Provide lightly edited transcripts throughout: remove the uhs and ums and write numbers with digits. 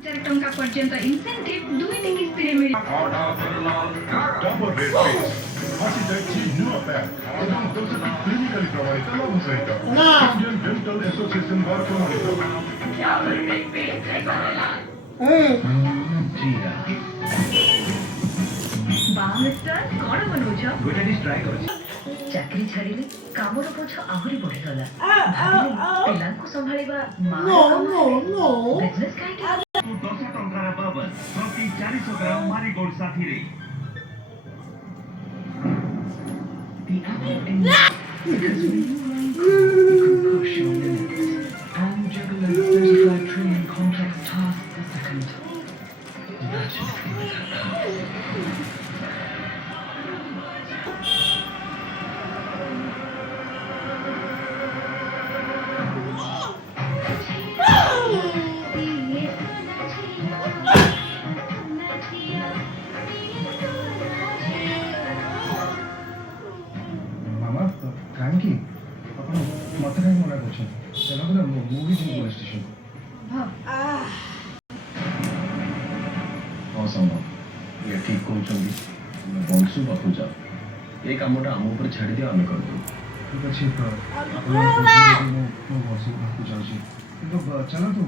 ଟଙ୍କା ପର୍ଯ୍ୟନ୍ତ ଇନସେଣ୍ଟିଭ ଦୁଇଟି କିସ୍ତିରେ ମିଳିବ। ଆସିଯାଇଛି ନୂଆ ପ୍ୟାକ୍ ଏବଂ 10ଟି କ୍ଲିନିକାଲି ପ୍ରମାଣିତ ଲାଭ ସହିତ ଇଣ୍ଡିଆନ୍ ଡେଣ୍ଟାଲ ଆସୋସିଏସନ ଦ୍ୱାରା ପ୍ରମାଣିତ। ବାହା ମିଷ୍ଟର କଣ ବନଉଛ? ଗୋଟେ ଡିସ୍ ଟ୍ରାଏ କରୁଛି। ଚାକିରି ଛାଡ଼ିଲି କାମର ବୋଝ ଆହୁରି ବଢିଗଲା। ଭାବିଲି ପିଲାଙ୍କୁ ସମ୍ଭାଳିବା ବିଜନେସ କାହିଁକି? 10 ଟଙ୍କାର ବାବଦ ପ୍ରତି 400 ଗ୍ରାମ ମାରିଗୋଲ୍ଡ ସାଥିରେ The apple in because when you run cool, you can push your limits and juggle a 35 trillion complex task a second. Imagine if you were that ମାମା କାହିଁକି ଆପଣ ମୋତେ କାହିଁକି ମନା କରୁଛନ୍ତି? ଚାଲନ୍ତୁ ନା ମୁଁ ବି ଯିବି ପୋଲିସ ଷ୍ଟେସନକୁ। ଅସମ୍ଭବ। ଇଏ ଠିକ୍ କହୁଛନ୍ତି। ତୁମେ ବଂଶୁ ପାଖକୁ ଯାଅ। ଏ କାମଟା ଆମ ଉପରେ ଛାଡ଼ିଦିଅ, ଆମେ କରିଦେବୁ। ଠିକ୍ ଅଛି ଆପଣ ମୁଁ ବସିକି ପାଖକୁ ଯାଉଛି କିନ୍ତୁ ଚାଲନ୍ତୁ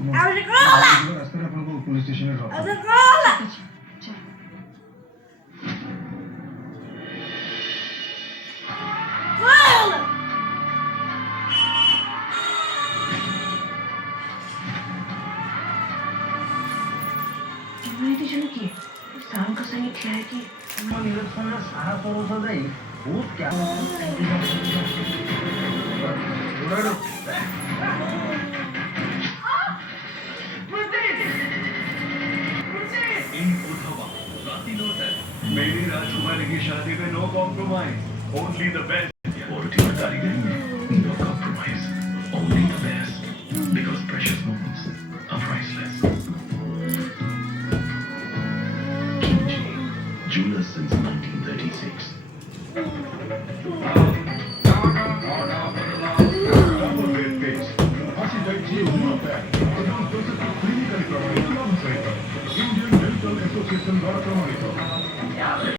ରାସ୍ତାରେ ଆପଣଙ୍କୁ ପୋଲିସ ଷ୍ଟେସନରେ ରଖ। ଏମିତି ଜଣେ କିଏ ସାରଙ୍କ ସାଙ୍ଗେ ଠିଆ ହେଇକି ନିରକ୍ଷଣର ସାହସ ରୋଷ ଦେଇ ବହୁତ मेरी राजकुमारी की शादी में no compromise, only the best. Quality और कारीगरी में no compromise, only the best, because precious moments are priceless. Jewelers since 1936.